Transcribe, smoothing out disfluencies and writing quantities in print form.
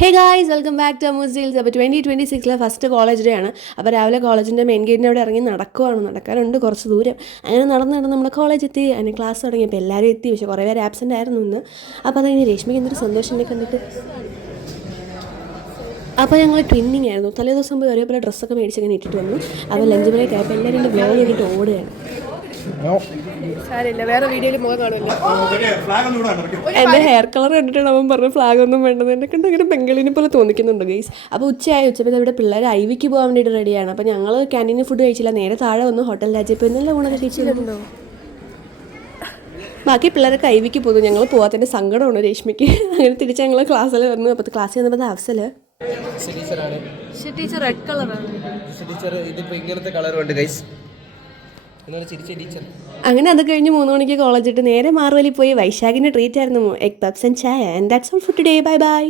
Hey guys welcome back to Amuse Deals. അപ്പോൾ 2026 first college day ആണ്. അപ്പോൾ രാവിലെ കോളേജിൻ്റെ മെയിൻ ഗേറ്റിൻ്റെ അവിടെ ഇറങ്ങി നടക്കാനുണ്ട് കുറച്ച് ദൂരം. അങ്ങനെ നടന്ന് നമ്മുടെ കോളേജ് എത്തി. അതിന് ക്ലാസ് തുടങ്ങി. അപ്പോൾ എല്ലാവരും എത്തി, പക്ഷേ കുറേ പേര് ആബ്സെൻ്റ് ആയിരുന്നു ഇന്ന്. അപ്പോൾ അതങ്ങനെ രേഷ്മയ്ക്ക് എന്തൊരു സന്തോഷം കണ്ടിട്ട്. അപ്പോൾ ഞങ്ങൾ ട്വിന്നിങ് ആയിരുന്നു. തലേ ദിവസം പോയി ഒരേപോലെ ഡ്രസ്സൊക്കെ മേടിച്ചങ്ങനെ ഇട്ടിട്ട് വന്നു. അപ്പോൾ ലഞ്ച് ബ്രേക്ക് ആയപ്പോൾ എല്ലാവരും എൻ്റെ ബ്ലോഗ് ചെയ്തിട്ട് ഓടുകയാണ്. വേറെ വീഡിയോയിൽ മുഖം കാണുമല്ലോ. എൻ്റെ ഹെയർ കളർ കണ്ടിട്ടാണ് അവൻ പറഞ്ഞ ഫ്ലാഗ് ഒന്നും വേണ്ടത്. എന്നെ കണ്ട് അങ്ങനെ ബംഗാളിനെ പോലെ തോന്നിക്കുന്നുണ്ട് ഗൈസ്. അപ്പോൾ ഉച്ചപ്പോൾ ഇവിടെ പിള്ളേർ ഐവിക്ക് പോകാൻ വേണ്ടിയിട്ട് റെഡിയാണ്. അപ്പോൾ ഞങ്ങൾ ക്യാൻറ്റീനിൽ ഫുഡ് കഴിച്ചില്ല, നേരെ താഴെ വന്നു ഹോട്ടൽ രാജ്യപ്പോൾ ഇന്നെല്ലാം ഊണൊക്കെ കഴിച്ചിട്ടുണ്ടോ. ബാക്കി പിള്ളേരൊക്കെ ഐവിക്ക് പോകുന്നു. ഞങ്ങൾ പോകാത്തതിൻ്റെ സങ്കടമാണ് രേഷ്മയ്ക്ക്. അങ്ങനെ തിരിച്ച് ഞങ്ങൾ ക്ലാസ്സിൽ വന്നു. അപ്പോൾ ക്ലാസ്സിൽ വന്നപ്പോൾ അഫ്സൽ ടീച്ചർ റെഡ് കളറാണ്. ഇങ്ങനത്തെ കളറുണ്ട് ഗൈസ്. അങ്ങനെ അത് കഴിഞ്ഞ് 3 മണിക്ക് കോളേജ് ഇട്ട് നേരെ മാർവലി പോയി വൈശാഖിൻ്റെ ട്രീറ്റ് ആയിരുന്നു എഗ് പപ്സ് ആൻഡ് ചായ. And that's all for today. Bye bye.